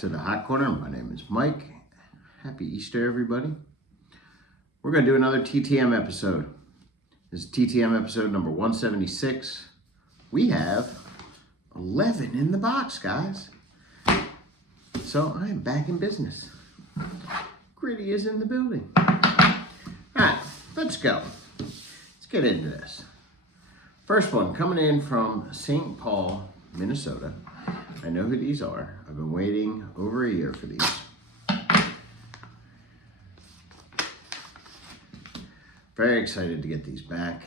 to the Hot Corner. My name is Mike. Happy Easter, everybody. We're going to do another TTM episode. This is TTM episode number 176. We have 11 in the box, guys. So I am back in business. Gritty is in the building. All right, let's go. Let's get into this. First one coming in from St. Paul, Minnesota. I know who these are. I've been waiting over a year for these. Very excited to get these back.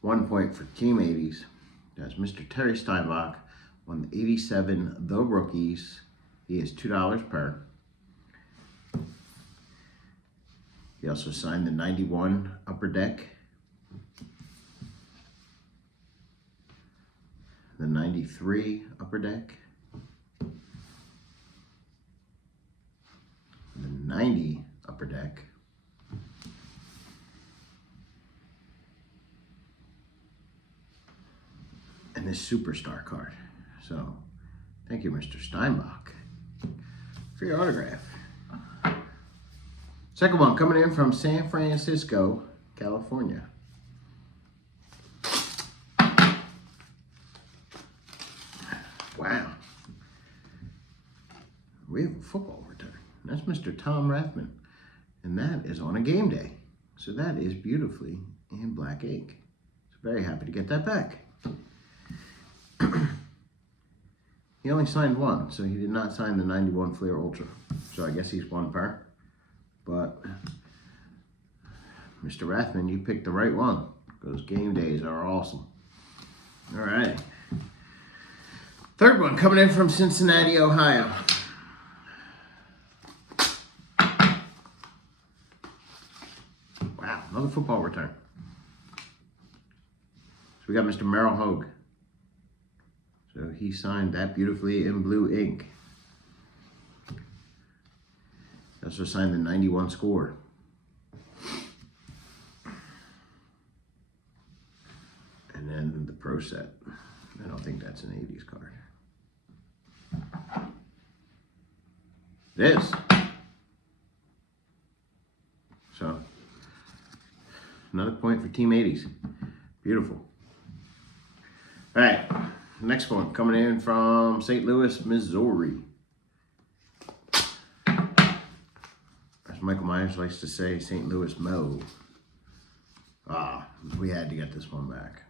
1 point for Team 80s. That's Mr. Terry Steinbach. Won the 87 The Rookies. He is $2 per. He also signed the 91 Upper Deck. The 93 Upper Deck. The 90 Upper Deck. And this Superstar card. So, thank you, Mr. Steinbach, for your autograph. Second one coming in from San Francisco, California. Wow. We have a football return. That's Mr. Tom Rman. And that is on a game day. So that is beautifully in black ink. So very happy to get that back. He only signed one, so he did not sign the 91 Fleer Ultra. So I guess he's 1 per. But Mr. Rman, you picked the right one. Those game days are awesome. All right. Third one coming in from Cincinnati, Ohio. Wow, another football return. So we got Mr. Merl Hog. So he signed that beautifully in blue ink. He also signed the 91 Score. And then the Pro Set. I don't think that's an 80s card. It is. So, another point for Team 80s. Beautiful. All right, next one coming in from St. Louis, Missouri. As Michael Myers likes to say, St. Louis Mo. We had to get this one back.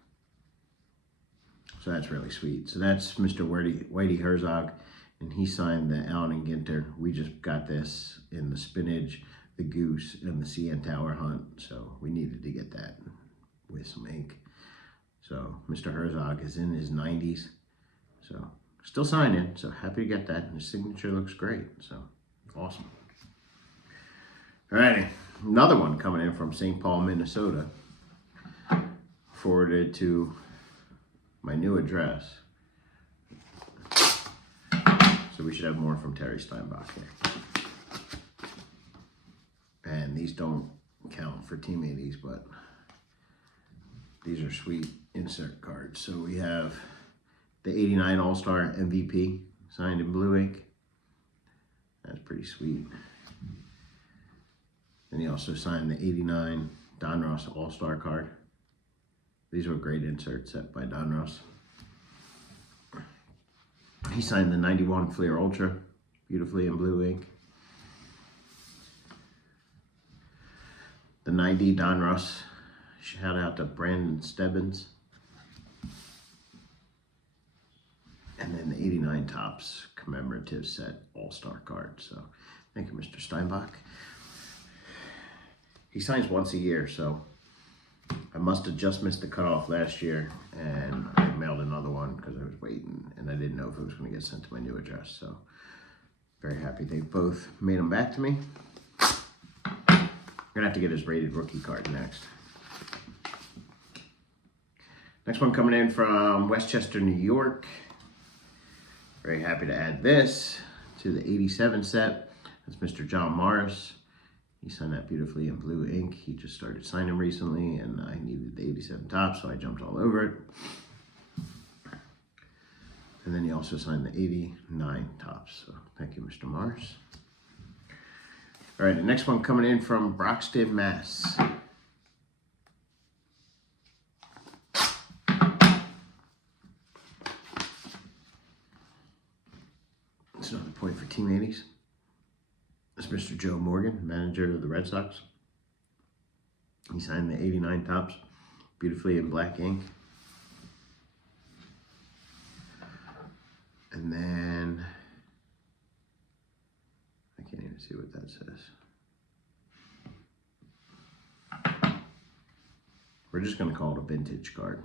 So that's really sweet. So that's Mr. Whitey Herzog, and he signed the Allen and Ginter. We just got this in the Spinach, the Goose, and the CN Tower Hunt. So we needed to get that with some ink. So Mr. Herzog is in his 90s. So still signing. So happy to get that. And his signature looks great. So awesome. All righty. Another one coming in from St. Paul, Minnesota. Forwarded to my new address. So we should have more from Terry Steinbach here. And these don't count for Team 80s, but these are sweet insert cards. So we have the 89 All-Star MVP signed in blue ink. That's pretty sweet. And he also signed the 89 Donruss All-Star card. These were great inserts set by Donruss. He signed the 91 Fleer Ultra, beautifully in blue ink. The 90 Donruss, shout out to Brandon Stebbins. And then the 89 Topps commemorative set All-Star card. So thank you, Mr. Steinbach. He signs once a year, so I must have just missed the cutoff last year, and I mailed another one because I was waiting, and I didn't know if it was going to get sent to my new address. So very happy they both made them back to me. I'm going to have to get his rated rookie card next. Next one coming in from Westchester, New York. Very happy to add this to the 87 set. That's Mr. John Morris. He signed that beautifully in blue ink. He just started signing recently, and I needed the 87 Topps, so I jumped all over it. And then he also signed the 89 tops. So thank you, Mr. Mars. All right, the next one coming in from Broxton, Mass. That's another point for Team 80s. That's Mr. Joe Morgan, manager of the Red Sox. He signed the 89 tops, beautifully in black ink. And then, I can't even see what that says. We're just going to call it a vintage card.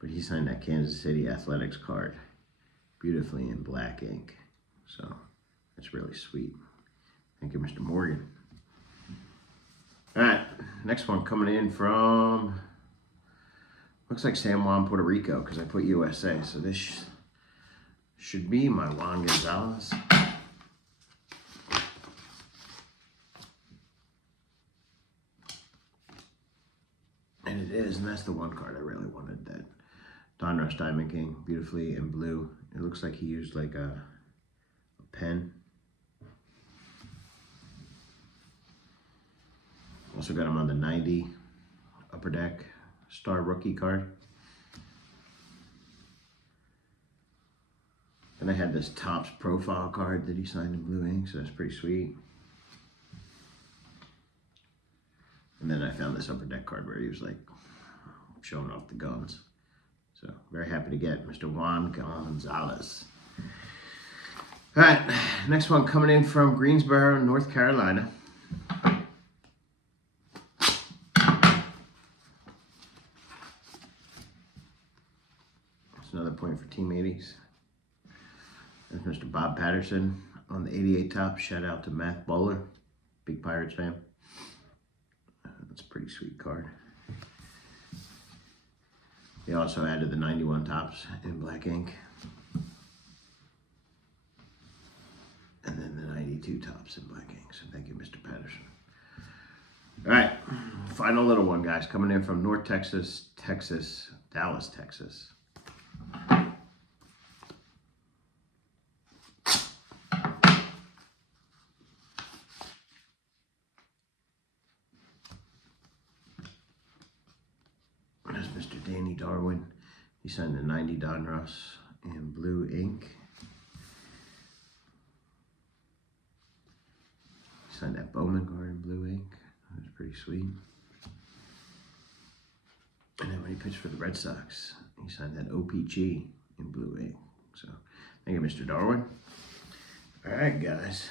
But he signed that Kansas City Athletics card beautifully in black ink. So that's really sweet. Thank you, Mr. Morgan. All right, next one coming in from, looks like San Juan, Puerto Rico, because I put USA. So this should be my Juan Gonzalez. And it is, and that's the one card I really wanted, that Donruss Diamond King, beautifully in blue. It looks like he used like a pen. Also got him on the 90 Upper Deck Star Rookie card. And I had this Topps profile card that he signed in blue ink, so that's pretty sweet. And then I found this Upper Deck card where he was like showing off the guns. So very happy to get Mr. Juan Gonzalez. All right, next one coming in from Greensboro, North Carolina. That's another point for Team 80s. There's Mr. Bob Patterson on the 88 top. Shout out to Matt Bowler, big Pirates fan. That's a pretty sweet card. He also added the 91 tops in black ink. And then the 92 tops in black ink. So thank you, Mr. Patterson. All right, final little one, guys, coming in from North Texas, Dallas, Texas. There's Mr. Danny Darwin. He signed the 90 Donruss in blue ink. He signed that Bowman card in blue ink. That was pretty sweet. And then when he pitched for the Red Sox, he signed that OPG in blue ink. So thank you, Mr. Darwin. All right, guys.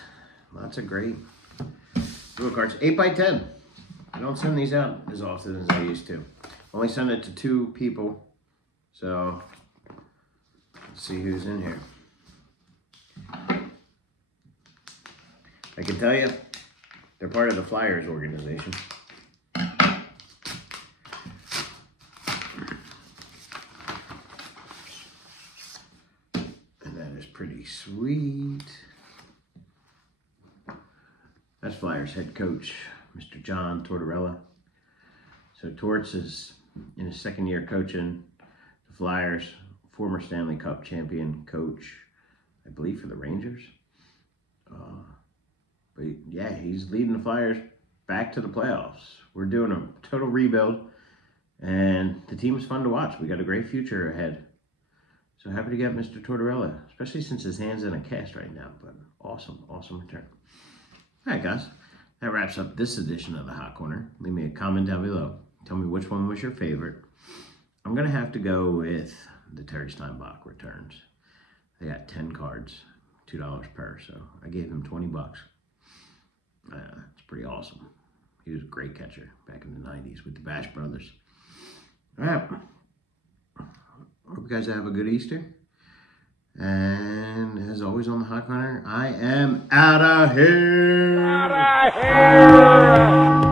Lots of great little cards. 8x10. I don't send these out as often as I used to. Only send it to 2 people. So let's see who's in here. I can tell you, they're part of the Flyers organization. And that is pretty sweet. That's Flyers head coach, Mr. John Torella. So Torts is in his second year coaching the Flyers, former Stanley Cup champion coach, I believe, for the Rangers. But yeah, he's leading the Flyers back to the playoffs. We're doing a total rebuild, and the team is fun to watch. We got a great future ahead. So happy to get Mr. Tortorella, especially since his hand's in a cast right now. But awesome, awesome return. All right, guys. That wraps up this edition of the Hot Corner. Leave me a comment down below. Tell me which one was your favorite. I'm going to have to go with the Terry Steinbach returns. They got 10 cards, $2 per, so I gave him 20 bucks. It's pretty awesome. He was a great catcher back in the 90s with the Bash Brothers. All right. Hope you guys have a good Easter. And as always on the Hot Corner, I am out of here. Out of here.